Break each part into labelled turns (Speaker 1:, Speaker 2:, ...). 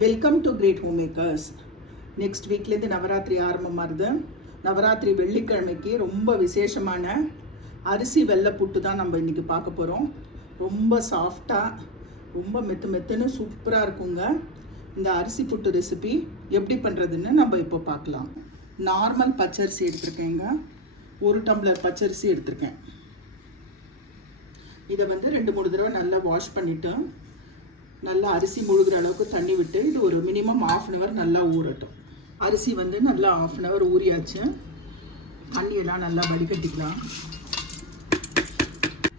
Speaker 1: Welcome to great home makers next வீக்லேருந்து Navaratri ஆரம்பமாகுது நவராத்திரி வெள்ளிக்கிழமைக்கு ரொம்ப விசேஷமான அரிசி வெள்ளை புட்டு தான் நம்ம இன்றைக்கி பார்க்க போகிறோம் ரொம்ப சாஃப்டாக ரொம்ப மெத்து மெத்துன்னு சூப்பராக இருக்குங்க. இந்த அரிசி புட்டு ரெசிபி எப்படி பண்ணுறதுன்னு நம்ம இப்போ பார்க்கலாம். நார்மல் பச்சரிசி எடுத்திருக்கேங்க. ஒரு டம்ளர் பச்சரிசி எடுத்திருக்கேன். இதை வந்து ரெண்டு மூணு தடவை நல்லா வாஷ் பண்ணிவிட்டு நல்லா அரிசி முழுகிற அளவுக்கு தண்ணி விட்டு இது ஒரு மினிமம் ஆஃப் அன் ஹவர் நல்லா ஊறட்டும். அரிசி வந்து நல்லா ஆஃப் அன் ஹவர் ஊறியாச்சு. தண்ணியெல்லாம் நல்லா வடிகட்டிக்கலாம்.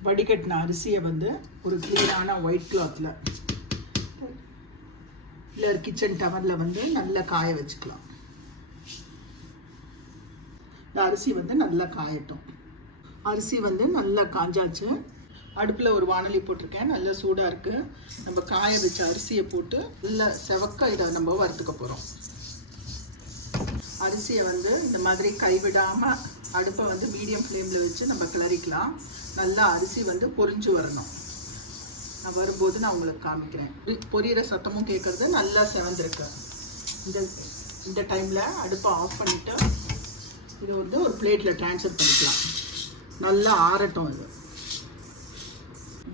Speaker 1: வடிகட்டின அரிசியை வந்து ஒரு க்ளீனான ஒயிட் கிளாத்தில் இல்லை கிச்சன் டவரில் வந்து நல்லா காய வச்சுக்கலாம். இந்த அரிசி வந்து நல்லா காயட்டும். அரிசி வந்து நல்லா காஞ்சாச்சு. அடுப்பில் ஒரு வானொலி போட்டிருக்கேன். நல்லா சூடாக இருக்குது நம்ம காய வச்ச அரிசியை போட்டு நல்லா செவக்க இதை நம்ம வறுத்துக்க போகிறோம் அரிசியை வந்து இந்த மாதிரி கைவிடாமல் அடுப்பை வந்து மீடியம் ஃப்ளேமில் வச்சு நம்ம கிளறிக்கலாம். நல்லா அரிசி வந்து பொரிஞ்சு வரணும். நான் வரும்போது நான் உங்களுக்கு காமிக்கிறேன். பொரியிற சத்தமும் கேட்குறது நல்லா செவந்திருக்கு. இந்த இந்த டைமில் அடுப்பை ஆஃப் பண்ணிவிட்டு இதை வந்து ஒரு பிளேட்டில் ட்ரான்ஸ்ஃபர் பண்ணிக்கலாம். நல்லா ஆறட்டும் இது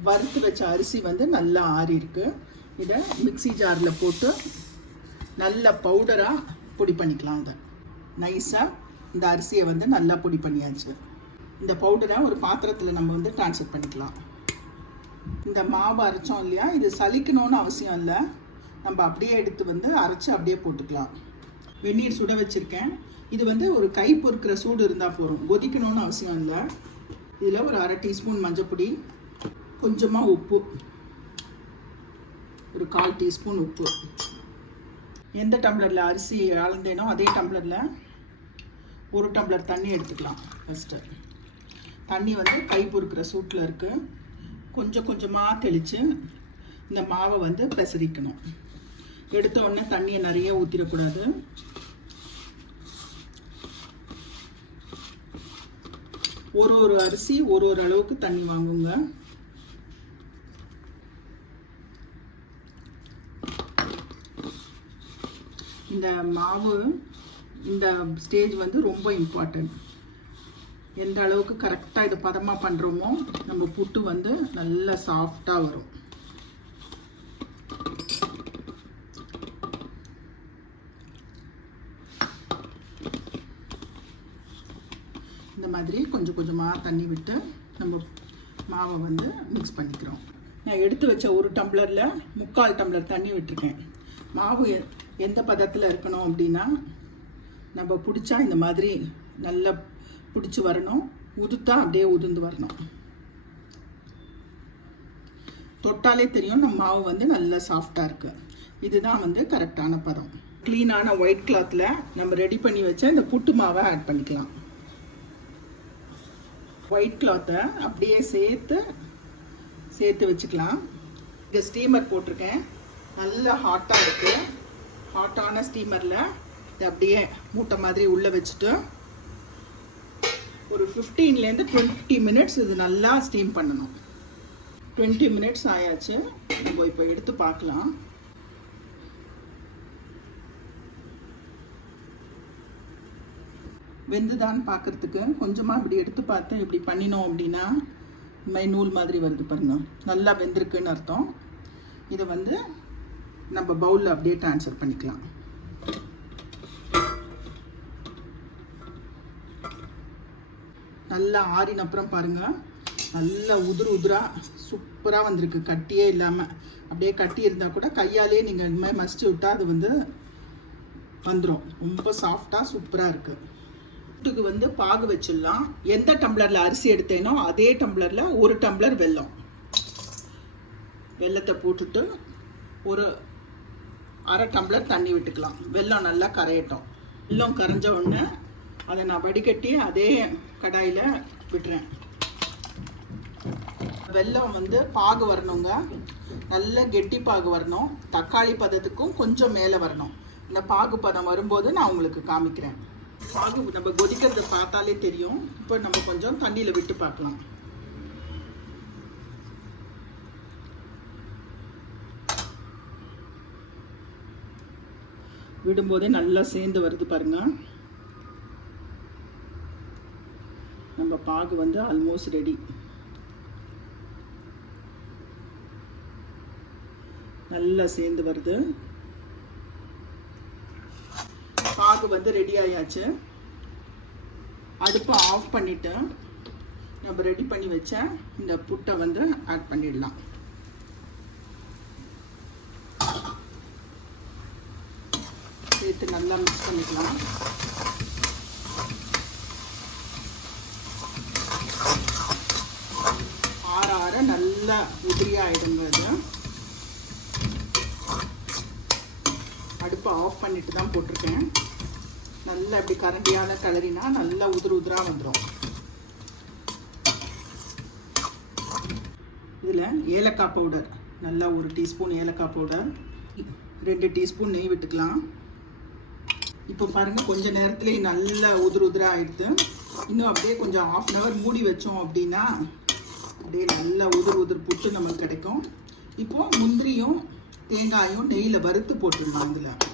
Speaker 1: வறுத்து வச்ச அரிசி வந்து நல்லா ஆறி இருக்கு இதை மிக்ஸி ஜாரில் போட்டு நல்ல பவுடராக பொடி பண்ணிக்கலாம் அதை நைஸாக இந்த அரிசியை வந்து நல்லா பொடி பண்ணியாச்சு. இந்த பவுடரை ஒரு பாத்திரத்தில் நம்ம வந்து ட்ரான்ஸ்ஃபர் பண்ணிக்கலாம். இந்த மாவு அரைச்சோம் இல்லையா? இது சலிக்கணும்னு அவசியம் இல்லை. நம்ம அப்படியே எடுத்து வந்து அரைச்சி அப்படியே போட்டுக்கலாம். வெந்நீர் சுட வச்சுருக்கேன். இது வந்து ஒரு கை பொறுக்கிற சூடு இருந்தால் போதும். கொதிக்கணும்னு அவசியம் இல்லை. இதில் ஒரு அரை டீஸ்பூன் மஞ்சப்பொடி கொஞ்சமாக உப்பு. ஒரு கால் டீஸ்பூன் உப்பு. எந்த டம்ளரில் அரிசி அளந்தேனோ அதே டம்ளரில் ஒரு டம்ளர் தண்ணி எடுத்துக்கலாம் ஃபஸ்ட்டு தண்ணி வந்து கை பொறுக்கிற சூட்டில் இருக்குது கொஞ்சம் கொஞ்சமாக தெளித்து இந்த மாவை வந்து பெசரிக்கணும். எடுத்த உடனே தண்ணியை நிறைய ஊற்றிடக்கூடாது ஒரு ஒரு அரிசி ஒரு ஒரு அளவுக்கு தண்ணி வாங்குங்க. இந்த மாவு இந்த ஸ்டேஜ் வந்து ரொம்ப இம்பார்ட்டன்ட் எந்த அளவுக்கு கரெக்டாக இது பதமாக பண்ணுறோமோ நம்ம புட்டு வந்து நல்லா சாஃப்டாக வரும். இந்த மாதிரி கொஞ்சம் கொஞ்சமாக தண்ணி விட்டு நம்ம மாவை வந்து மிக்ஸ் பண்ணிக்கிறோம். நான் எடுத்து வச்ச ஒரு டம்ளரில் முக்கால் டம்ளர் தண்ணி விட்டுருக்கேன். மாவு எந்த பதத்தில் இருக்கணும் அப்படின்னா நம்ம பிடிச்சா இந்த மாதிரி நல்லா பிடிச்சி வரணும். உதுத்தா அப்படியே உதிர்ந்து வரணும். தொட்டாலே தெரியும் நம்ம மாவு வந்து நல்லா சாஃப்டாக இருக்குது இதுதான் வந்து கரெக்டான பதம். க்ளீனான ஒயிட் கிளாத்தில் நம்ம ரெடி பண்ணி வச்ச இந்த புட்டு மாவை ஆட் பண்ணிக்கலாம். ஒயிட் கிளாத்தை அப்படியே சேர்த்து சேர்த்து வச்சுக்கலாம். இங்கே ஸ்டீமர் போட்டிருக்கேன். நல்லா ஹாட்டாக இருக்குது ஹாட்டான ஸ்டீமரில் இதை அப்படியே மூட்டை மாதிரி உள்ளே வச்சுட்டு ஒரு ஃபிஃப்டீன்லேருந்து டுவெண்ட்டி மினிட்ஸ் இது நல்லா ஸ்டீம் பண்ணணும். டுவெண்ட்டி மினிட்ஸ் ஆயாச்சு. நம்ம இப்போ எடுத்து பார்க்கலாம். வெந்துதான்னு பார்க்கறதுக்கு கொஞ்சமாக இப்படி எடுத்து பார்த்து இப்படி பண்ணினோம் அப்படின்னா இந்த மாதிரி நூல் மாதிரி வருது பாருங்கள் நல்லா வெந்திருக்குன்னு அர்த்தம். இதை வந்து நம்ம பவுலில் அப்படியே ட்ரான்ஸ்ஃபர் பண்ணிக்கலாம். நல்லா ஆறின அப்புறம் பாருங்க. நல்லா உதிர் உதிரா சூப்பராக வந்திருக்கு. கட்டியே இல்லாமல் அப்படியே கட்டி இருந்தால் கூட கையாலே நீங்கள் இந்த மாதிரி மசிச்சு விட்டால் அது வந்து வந்துடும் ரொம்ப சாஃப்டாக சூப்பராக இருக்குது புட்டுக்கு வந்து பாகு வச்சிடலாம். எந்த டம்ளரில் அரிசி எடுத்தேனோ அதே டம்ளரில் ஒரு டம்ளர் வெல்லம். வெல்லத்தை போட்டுட்டு ஒரு அரை டம்ளர் தண்ணி விட்டுக்கலாம். வெல்லம் நல்லா கரையட்டும். வெல்லம் கரைஞ்ச உடனே அதை நான் வடிகட்டி அதே கடாயில் விட்டுறேன். வெல்லம் வந்து பாகு வரணுங்க. நல்ல கெட்டி பாகு வரணும். தக்காளி பதத்துக்கும் கொஞ்சம் மேலே வரணும். இந்த பாகு பதம் வரும்போது நான் உங்களுக்கு காமிக்கிறேன். பாகு நம்ம கொதிக்கிறத பார்த்தாலே தெரியும். இப்போ நம்ம கொஞ்சம் தண்ணியில் விட்டு பார்க்கலாம். விடும்போதே நல்லா சேர்ந்து வருது பாருங்க. நம்ம பாகு வந்து ஆல்மோஸ்ட் ரெடி நல்லா சேர்ந்து வருது. பாகு வந்து ரெடி ஆயாச்சு. அடுப்பை ஆஃப் பண்ணிட்டு நம்ம ரெடி பண்ணி வச்ச இந்த புட்டை வந்து ஆட் பண்ணிடலாம். சேர்த்து நல்லா மிக்ஸ் பண்ணிக்கலாம். ஆற ஆற நல்லா உதிரியாயிடுங்க அது அடுப்பை ஆஃப் பண்ணிட்டு தான் போட்டிருக்கேன். நல்லா இப்படி கரண்டியால் கிளறினா நல்லா உதிர் உதிராக வந்துடும் இதில் ஏலக்காய் பவுடர் நல்லா ஒரு டீஸ்பூன் ஏலக்காய் பவுடர் ரெண்டு டீஸ்பூன் நெய் விட்டுக்கலாம். இப்போ பாருங்கள் கொஞ்ச நேரத்துலேயே நல்லா உதிர் உதிராக ஆயிடுது. இன்னும் அப்படியே கொஞ்சம் ஆஃப் அன் ஹவர் மூடி வச்சோம் அப்படின்னா அப்படியே நல்லா உதிர் உதிர் புட்டு நமக்கு கிடைக்கும். இப்போ முந்திரியும் தேங்காயும் நெய்யில் வறுத்து போட்டுடலாம் இதில்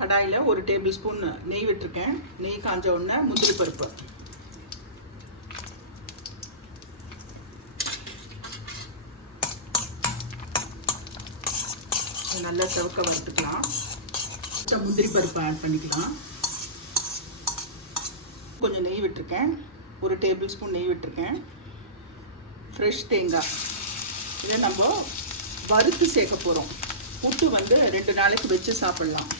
Speaker 1: கடாயில் ஒரு டேபிள் ஸ்பூன் நெய் விட்டுருக்கேன். நெய் காஞ்ச உடனே முந்திரி பருப்பு. நல்லா செவக்க வறுத்துக்கலாம். முந்திரி பருப்பு ஆட் பண்ணிக்கலாம். கொஞ்சம் நெய் விட்டுருக்கேன். ஒரு டேபிள் ஸ்பூன் நெய் விட்டுருக்கேன். ஃப்ரெஷ் தேங்காய். இதை நம்ம வறுத்து சேர்க்க போகிறோம் புட்டு வந்து ரெண்டு நாளைக்கு வச்சு சாப்பிட்லாம்.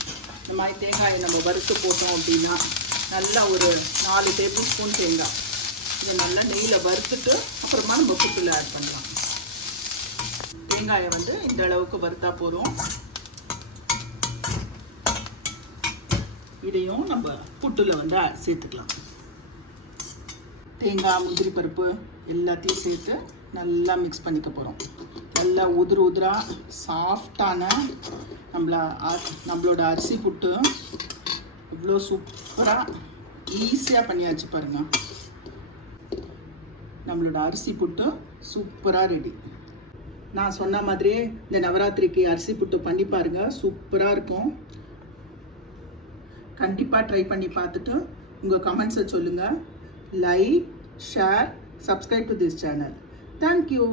Speaker 1: இந்த மாதிரி தேங்காயை நம்ம வறுத்து போட்டோம் அப்படின்னா நல்லா ஒரு நாலு டேபிள் ஸ்பூன் தேங்காய். இதை நல்லா நெய்யில் வறுத்துட்டு அப்புறமா நம்ம புட்டில் ஆட் பண்ணலாம். தேங்காயை வந்து இந்த அளவுக்கு வறுத்தா போதும். இதையும் நம்ம புட்டில் வந்து சேர்த்துக்கலாம். தேங்காய் முந்திரி பருப்பு எல்லாத்தையும் சேர்த்து நல்லா மிக்ஸ் பண்ணிக்க போகிறோம் நல்லா உதிர் உதிராக சாஃப்டான நம்மள நம்மளோட அரிசி புட்டு இவ்வளோ சூப்பராக ஈஸியாக பண்ணியாச்சு பாருங்க. நம்மளோட அரிசி புட்டு சூப்பராக ரெடி நான் சொன்ன மாதிரியே இந்த நவராத்திரிக்கு அரிசி புட்டு பண்ணி பாருங்கள் சூப்பராக இருக்கும். கண்டிப்பாக ட்ரை பண்ணி பார்த்துட்டு உங்கள் கமெண்ட்ஸை சொல்லுங்கள் like share subscribe to this channel thank you